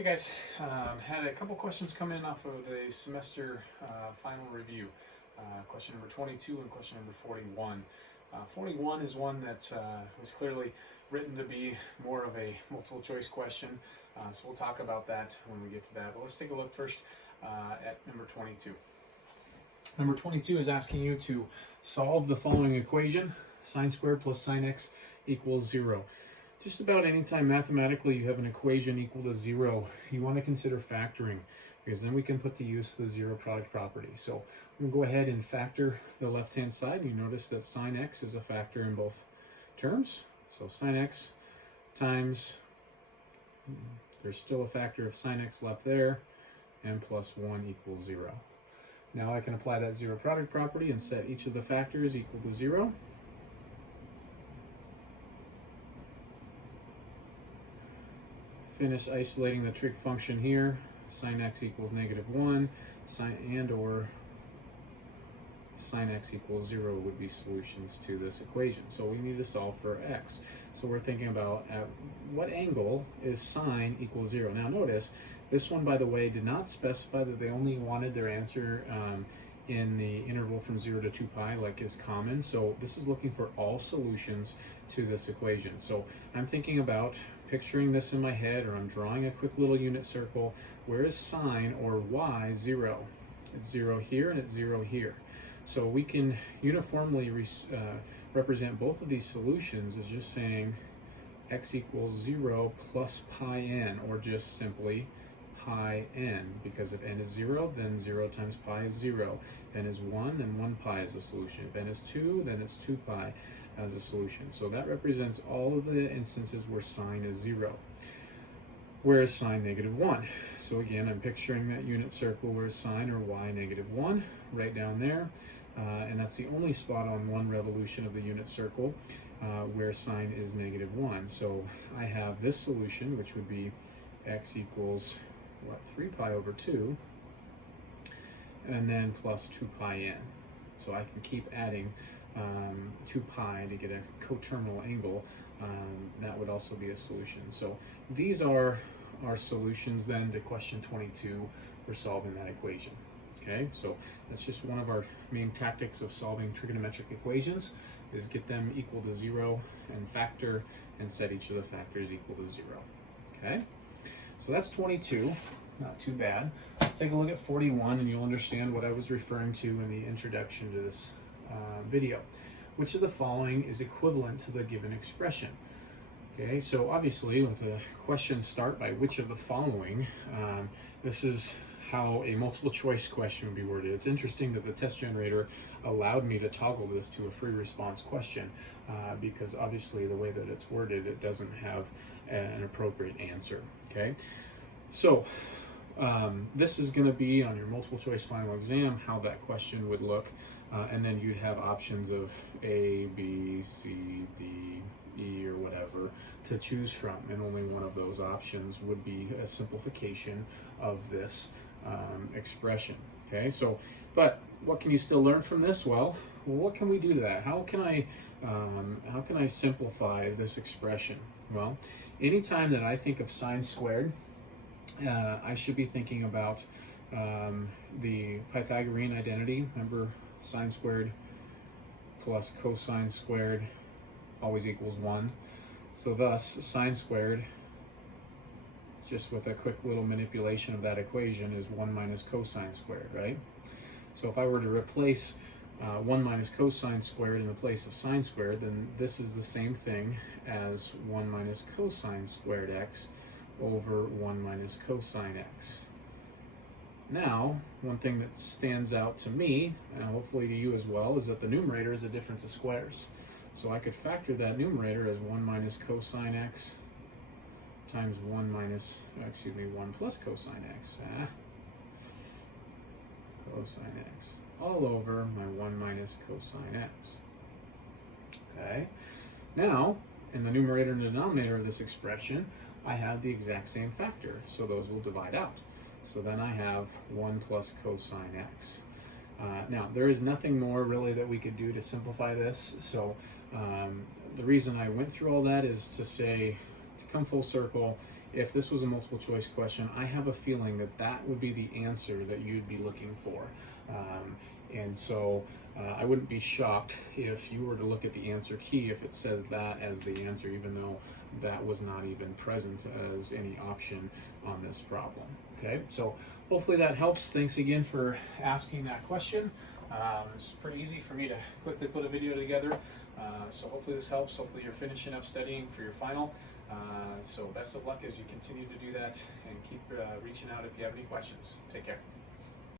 Hey guys, had a couple questions come in off of the semester final review. Question number 22 and question number 41. 41 is one that was clearly written to be more of a multiple choice question, so we'll talk about that when we get to that. But let's take a look first at number 22. Number 22 is asking you to solve the following equation: sine squared plus sine x equals 0. Just about any time mathematically you have an equation equal to 0, you want to consider factoring, because then we can put to use the zero product property. So we'll go ahead and factor the left-hand side. You notice that sine x is a factor in both terms. So sine x times, there's still a factor of sine x left there, and plus 1 equals 0. Now I can apply that zero product property and set each of the factors equal to 0. Finish isolating the trig function here. Sine x equals -1, or sine x equals 0 would be solutions to this equation. So we need to solve for x. So we're thinking about at what angle is sine equals 0. Now notice, this one, by the way, did not specify that they only wanted their answer in the interval from 0 to 2 pi, like is common. So this is looking for all solutions to this equation. So I'm thinking about picturing this in my head, or I'm drawing a quick little unit circle. Where is sine, or y, 0? It's 0 here and it's 0 here. So we can uniformly represent both of these solutions as just saying x equals 0 plus pi n, or just simply pi n, because if n is 0, then 0 times pi is 0. If n is 1, then 1 pi is a solution. If n is 2, then it's 2 pi as a solution. So that represents all of the instances where sine is 0. Where is sine -1? So again, I'm picturing that unit circle where sine, or y, -1, right down there. And that's the only spot on one revolution of the unit circle where sine is -1. So I have this solution, which would be x equals, 3 pi over 2, and then plus 2 pi n. So I can keep adding 2 pi to get a coterminal angle. That would also be a solution. So these are our solutions then to question 22 for solving that equation. Okay, so that's just one of our main tactics of solving trigonometric equations, is get them equal to 0 and factor and set each of the factors equal to 0. Okay, so that's 22, not too bad. Let's take a look at 41 and you'll understand what I was referring to in the introduction to this video. Which of the following is equivalent to the given expression? Okay, so obviously with the question start by which of the following, this is how a multiple choice question would be worded. It's interesting that the test generator allowed me to toggle this to a free response question because obviously the way that it's worded, it doesn't have an appropriate answer. Okay, so this is going to be on your multiple choice final exam, how that question would look, and then you'd have options of A, B, C, D, E, or whatever to choose from, and only one of those options would be a simplification of this expression. Okay, so but what can you still learn from this? Well, what can we do to that? How can I simplify this expression? Well, anytime that I think of sine squared, I should be thinking about the Pythagorean identity. Remember, sine squared plus cosine squared always equals 1. So thus, sine squared, just with a quick little manipulation of that equation, is 1 minus cosine squared, right? So if I were to replace 1 minus cosine squared in the place of sine squared, then this is the same thing as 1 minus cosine squared x over 1 minus cosine x. Now, one thing that stands out to me, and hopefully to you as well, is that the numerator is a difference of squares. So I could factor that numerator as 1 minus cosine x times 1 plus cosine x. Cosine x all over my 1 minus cosine x. Okay. Now, in the numerator and denominator of this expression, I have the exact same factor, so those will divide out. So then I have 1 plus cosine x. Now, there is nothing more really that we could do to simplify this. So the reason I went through all that is to say, to come full circle, if this was a multiple choice question, I have a feeling that that would be the answer that you'd be looking for. And so I wouldn't be shocked if you were to look at the answer key if it says that as the answer, even though that was not even present as any option on this problem. Okay, so hopefully that helps. Thanks again for asking that question. It's pretty easy for me to quickly put a video together. So hopefully this helps. Hopefully you're finishing up studying for your final. So best of luck as you continue to do that, and keep reaching out if you have any questions. Take care.